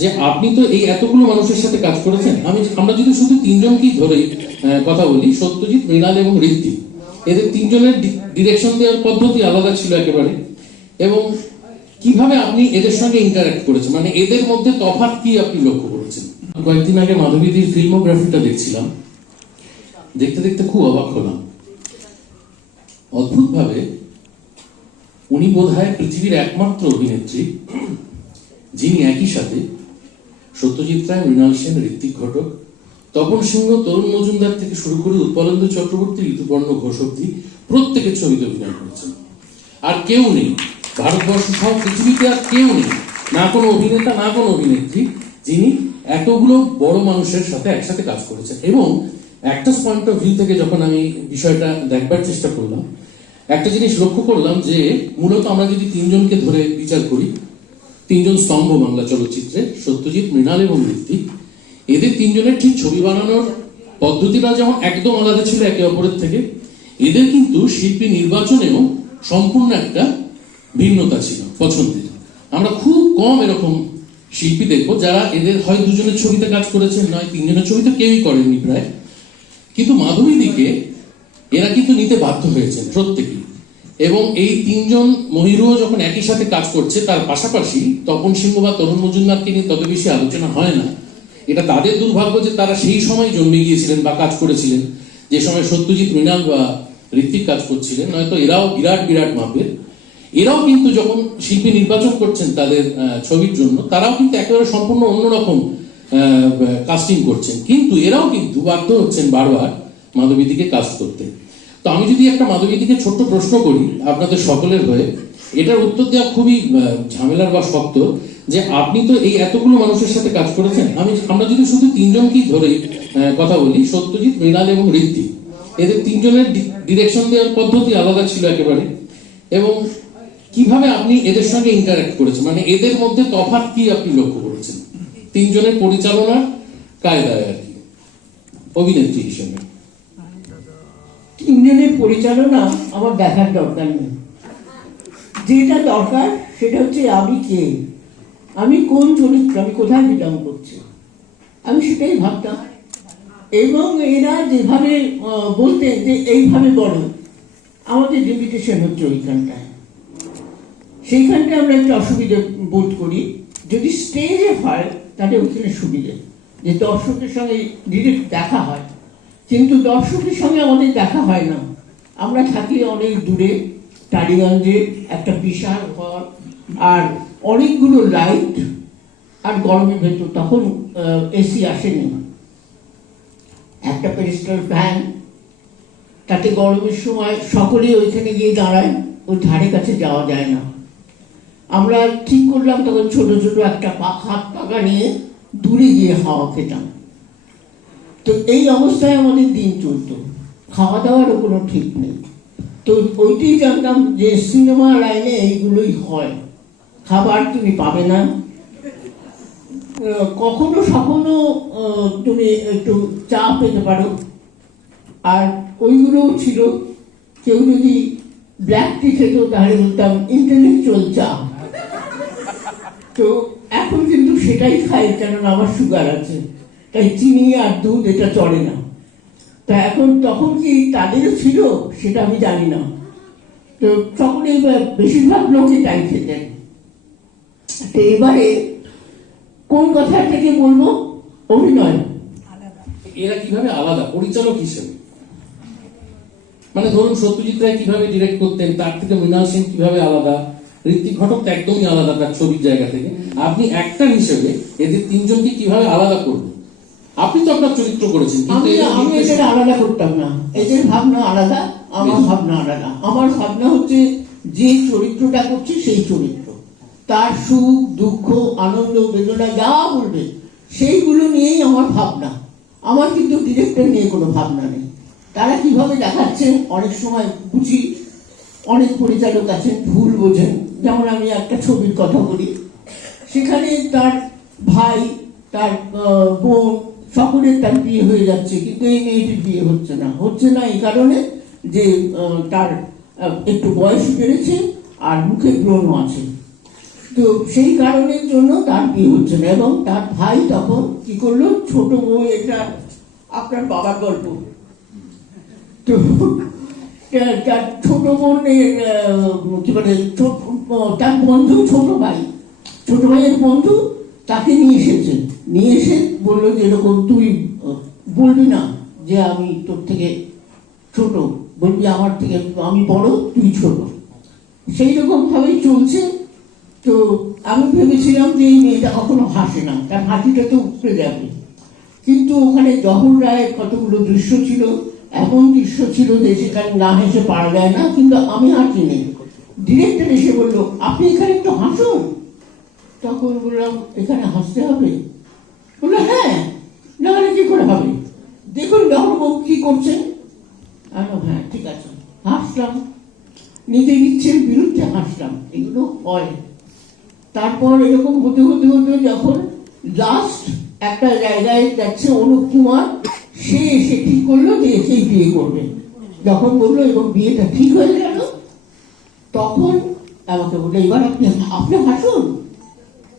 যে আপনি তো এই এতগুলো মানুষের সাথে কাজ করেছেন, আমি আমরা যদি শুধু তিনজনকেই ধরে কথা বলি, সত্যজিৎ, মৃণাল এবং ঋত্বিক, এদের তিনজনের ডিরেকশন দেওয়ার পদ্ধতি আলাদা ছিল একেবারে। এবং কীভাবে আপনি এদের সঙ্গে ইন্টারঅ্যাক্ট করেছেন? মানে এদের মধ্যে তফাৎ কি আপনি লক্ষ্য করেছেন? কয়েকদিন আগে মাধবীদির ফিল্মোগ্রাফিটা দেখছিলাম। দেখতে দেখতে খুব অবাক হলাম। অদ্ভুতভাবে উনি বোধহয় পৃথিবীর একমাত্র অভিনেত্রী, যিনি একই সাথে সত্যজিৎ রায়, মৃণাল সেন, ঋত্বিক ঘটক, তপন সিংহ, তরুণ মজুমদার থেকে শুরু করে উৎপলেন্দু চক্রবর্তী, ঋতুপর্ণ ঘোষ অব্দি প্রত্যেকের ছবিতে অভিনয় করেছেন। আর কেউ নেই, ভারতবর্ষ সহ পৃথিবীতে আর কেউ নেই, না কোনো অভিনেতা, না কোনো অভিনেত্রী, যিনি এতগুলো বড় মানুষের সাথে একসাথে কাজ করেছেন। এবং একটা পয়েন্ট অফ ভিউ থেকে যখন আমি বিষয়টা দেখবার চেষ্টা করলাম একটা জিনিস লক্ষ্য করলাম যে মূলত আমরা যদি তিনজনকে ধরে বিচার করি, তিনজন স্তম্ভ বাংলা চলচ্চিত্রে, সত্যজিৎ, মৃণাল এবং ঋত্বিক, এদের তিনজনের ঠিক ছবি বানানোর পদ্ধতিটা যেমন একদম আলাদা ছিল একে অপরের থেকে, এদের কিন্তু শিল্পী নির্বাচনেও সম্পূর্ণ একটা ভিন্নতা ছিল পছন্দের। আমরা খুব কম এরকম শিল্পী দেখব যারা এদের হয় দুজনের ছবিতে কাজ করেছেন, নয় তিনজনের ছবিতে কেউই করেননি প্রায়। কিন্তু মাধবী দিকে এরা কিন্তু নিতে বাধ্য হয়েছেন প্রত্যেকেই এবং এই তিনজন মহিরুও যখন একই সাথে কাজ করছে, তার পাশাপাশি তপন সিংহ বা তরুণ মজুমদারকে নিয়ে তত বেশি আলোচনা হয় না। এটা তাদের দুর্ভাগ্য যে তারা সেই সময় জন্মে গিয়েছিলেন বা কাজ করেছিলেন। যে সময় সত্যজিৎ মৃণাল বা ঋত্বিক কাজ করছিলেন, নয়তো এরাও বিরাট বিরাট মাপের। এরাও কিন্তু যখন শিল্পী নির্বাচন করছেন তাদের ছবির জন্য, তারাও কিন্তু একেবারে সম্পূর্ণ অন্যরকম কাস্টিং করছেন। কিন্তু এরাও কিন্তু বাধ্য হচ্ছেন বারবার মাধবীদিকে কাজ করতে। তো আমি যদি একটা মাধবীদিকে ছোট্ট প্রশ্ন করি আপনাদের সকলের হয়ে, এটার উত্তর দেওয়া খুবই ঝামেলার বা শক্ত, যে আপনি তো এই এতগুলো মানুষের সাথে কাজ করেছেন। আমি, আমরা যদি শুধু তিনজনকেই ধরে কথা বলি, সত্যজিৎ, মৃণাল এবং ঋত্বিক, এদের তিনজনের ডিরেকশন দেওয়ার পদ্ধতি আলাদা ছিল একেবারে। এবং কীভাবে আপনি এদের সঙ্গে ইন্টারঅ্যাক্ট করেছেন? মানে এদের মধ্যে তফাৎ কি আপনি লক্ষ্য করেছেন? তিনজনের পরিচালনার কায়দায় আর কি, অভিনেত্রী হিসেবে। তিনজনের পরিচালনা আমার দেখার দরকার নেই। যেটা দরকার সেটা হচ্ছে আমি কে? আমি কোন চরিত্র? আমি কোথায় বিলং করছি? আমি সেটাই ভাবতাম। এবং এরা যেভাবে বলতেন যে এইভাবে বলো আমাদের লিমিটেশন হচ্ছে ওইখানটায়। সেইখানটায় আমরা একটু অসুবিধে বোধ করি। যদি স্টেজে হয়, তাহলে ওখানে সুবিধে। যে দর্শকের সঙ্গে ডিরেক্ট দেখা হয়। কিন্তু দর্শকের সঙ্গে আমাদের দেখা হয় না। আমরা থাকি অনেক দূরে টালিগঞ্জে একটা বিশাল ঘর, আর অনেকগুলো লাইট আর গরমের ভেতর তখন এসি আসেনি। একটা পেরিস্টাল ফ্যান তাতে গরমের সময় সকলেই ওইখানে গিয়ে দাঁড়ায়, ওই ধারে কাছে যাওয়া যায় না। আমরা ঠিক করলাম, তখন ছোট ছোট একটা পাখা হাত পাখা নিয়ে দূরে গিয়ে হাওয়া খেতাম। তো এই অবস্থায় আমাদের দিন চলতো। খাওয়া দাওয়ারও কোনো ঠিক নেই। তো ওইটাই জানতাম যে সিনেমা লাইনে এইগুলোই হয়। খাবার তুমি পাবে না। কখনো সখনো তুমি একটু চা পেতে পারো। আর ওইগুলোও ছিল। কেউ যদি ব্ল্যাক টি খেত তাহলে বলতাম ইন্টেলেকচুয়াল চা। তো এখন কিন্তু সেটাই খাই, কেননা আমার সুগার আছে। তাই চিনি আর দুধ, এটা চলে না। তা এখন তখন কি তাদেরও ছিল? সেটা আমি জানি না। তো সকলেই বা- বেশিরভাগ লোকই তাই খেতেন। তো এবারে কোন কথা থেকে বলব? অভিনয়। এরা কীভাবে আলাদা? পরিচালক হিসেবে। মানে ধরুন সত্যজিৎ রায় কীভাবে ডিরেক্ট করতেন, তার থেকে মৃণাল সেন কীভাবে আলাদা? ঋত্বিক ঘটক তো একদমই আলাদা তার ছবির জায়গা থেকে। আপনি অ্যাক্টর হিসেবে এদের তিনজনকে কীভাবে আলাদা করবেন? আপনি তো আপনার চরিত্র করেছেন আমি আমি আলাদা করতাম না। এদের ভাবনা আলাদা আমার ভাবনা আলাদা। আমার ভাবনা হচ্ছে যে চরিত্রটা করছি সেই চরিত্র। তার সুখ দুঃখ আনন্দ বেদনা যা বলবে সেইগুলো নিয়েই আমার ভাবনা। আমার কিন্তু ডিরেক্টর নিয়ে কোনো ভাবনা নেই। তারা কীভাবে দেখাচ্ছেন? অনেক সময় বুঝি। অনেক পরিচালক আছেন ভুল বোঝেন। যেমন আমি একটা ছবির কথা বলি। সেখানে তার ভাই তার বোন সকলের তার বিয়ে হয়ে যাচ্ছে, কিন্তু এই মেয়েটির বিয়ে হচ্ছে না। হচ্ছে না এই কারণে যে তার একটু বয়স বেড়েছে আর মুখে ব্রণ আছে। তো সেই কারণের জন্য তার বিয়ে হচ্ছে না। এবং তার ভাই তখন কি করল? ছোট বউ এটা আপনার বাবার গল্প। তো তার ছোট বোনের কি বলে তার বন্ধু ছোট ভাই। ছোট ভাইয়ের বন্ধু তাকে নিয়ে এসেছে নিয়ে এসে বলল যে এরকম তুই বলবি না যে আমি তোর থেকে ছোট। বলবি আমার থেকে আমি বড়, তুই ছোট। সেই রকম ভাবেই চলছে। তো আমি ভেবেছিলাম যে এই মেয়েটা কখনো হাসে না। তার হাসিটা তো উপরে যাবে। কিন্তু ওখানে জহর রায়ের কতগুলো দৃশ্য ছিল, এমন দৃশ্য ছিল যে সেখানে না হেসে পারা যায় না, কিন্তু আমি হাসি নেই ডিরেক্টর এসে বলল, আপনি এখানে একটু হাসুন। তখন বললাম এখানে হাসতে হবে? বলল হ্যাঁ না হলে কি করে হবে। দেখুন জহরবাবু কি করছেন? বললাম, হ্যাঁ ঠিক আছে হাসলাম। নিজের ইচ্ছের বিরুদ্ধে হাসলাম। এগুলো হয়। তারপর এরকম হতে হতে হতে যখন লাস্ট একটা জায়গায় যাচ্ছে অনুপ কুমার সে এসে ঠিক করল যে এসেই বিয়ে করবে। যখন বলল এবং বিয়েটা ঠিক হয়ে গেল তখন আমাকে বলল এবার আপনি আপনি হাসুন?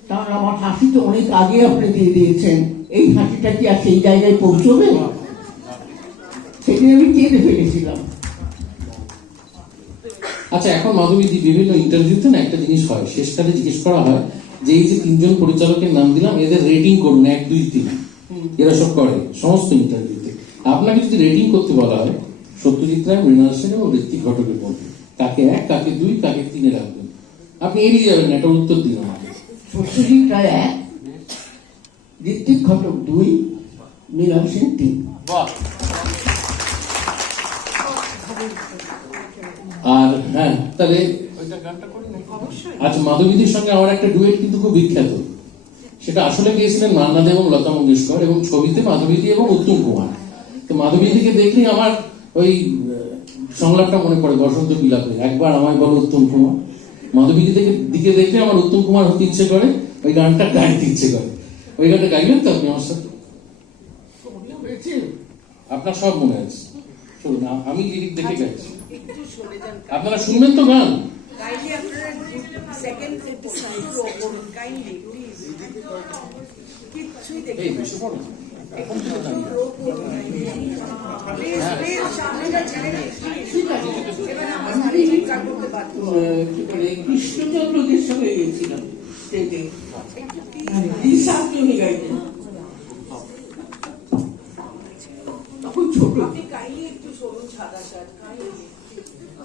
কারণ আমার হাসি তো অনেক আগে আপনি দিয়ে দিয়েছেন। এই হাসিটা কি আর সেই জায়গায় পৌঁছবে? সেদিন আমি কেঁদে ফেলেছিলাম। আচ্ছা এখন মাধবীদি বিভিন্ন ইন্টারভিউতে না একটা জিনিস হয় শেষকালে জিজ্ঞেস করা হয় যে এই যে তিনজন পরিচালকের নাম দিলাম এদের রেটিং করুন এক দুই তিন। এরা সব করে সমস্ত ইন্টারভিউতে। আপনাকে যদি রেটিং করতে বলা হয় সত্যজিৎ রায় মৃণাল সেন এবং ঋত্বিক ঘটকের মধ্যে কাকে এক কাকে দুই কাকে তিনে রাখবেন? আপনি এড়িয়ে যাবেন একটা উত্তর দিন আমাকে। রায় এক ঋত্বিক ঘটক দুই মৃণাল সেন তিন। আর হ্যাঁ তাহলে আচ্ছা মাধবীদির সঙ্গে আমার একটা ডুয়েট কিন্তু খুব বিখ্যাত। সেটা আসলে গিয়েছিলেন মান্নাদে এবং লতা মঙ্গেশকর এবং ছবিতে মাধবীদি এবং উত্তম কুমার। তো মাধবীদিকে দেখলেই আমার ওই সংলাপটা মনে পড়ে বসন্ত বিলাপে একবার আমায় বলো উত্তম কুমার। মাধবীদি থেকে দিকে দেখে আমার উত্তম কুমার হতে ইচ্ছে করে ওই গানটা গাইতে ইচ্ছে করে। ওই গানটা গাইবেন তো আপনি আমার সাথে? আপনার সব মনে আছে। শুনুন আমি লিরিক দেখে গাইছি? সরে যান। আপনারা শুনবেন তো গান? এই পড়ো। কৃষ্ণচন্দ্রদের সঙ্গে গেছিলাম স্টেজে দিশান্তনী গাইতে তখন ছোট আপনি কাইন্ডলি একটু সরুন সাদা শার্ট কাইন্ডলি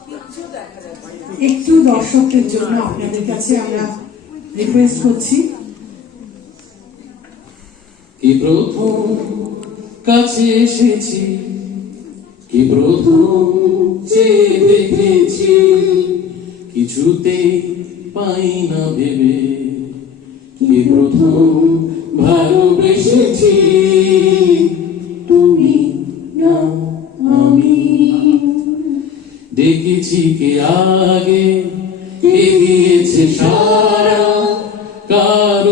কিচ্ছু দেখা যাচ্ছে না। একটু দর্শকদের জন্য আপনাদের কাছে আমরা রিকোয়েস্ট করছি কি প্রথম কাছে এসেছি। কি প্রথম চেয়ে দেখেছি। কিছুতে পাই না ভেবে। কি প্রথম ভালোবেসেছি। তুমি না আমি। দেখেছি কে আগে কে দিয়েছে সারা। কার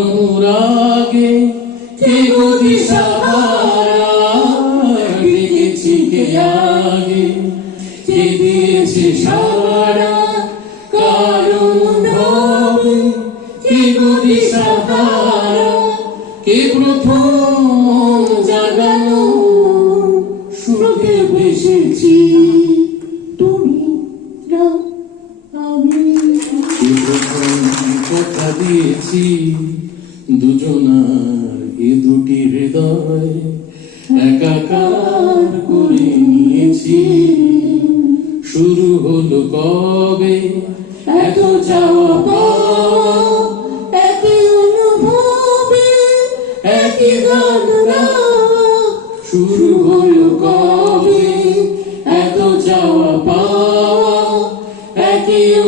প্রথম জাগানো একই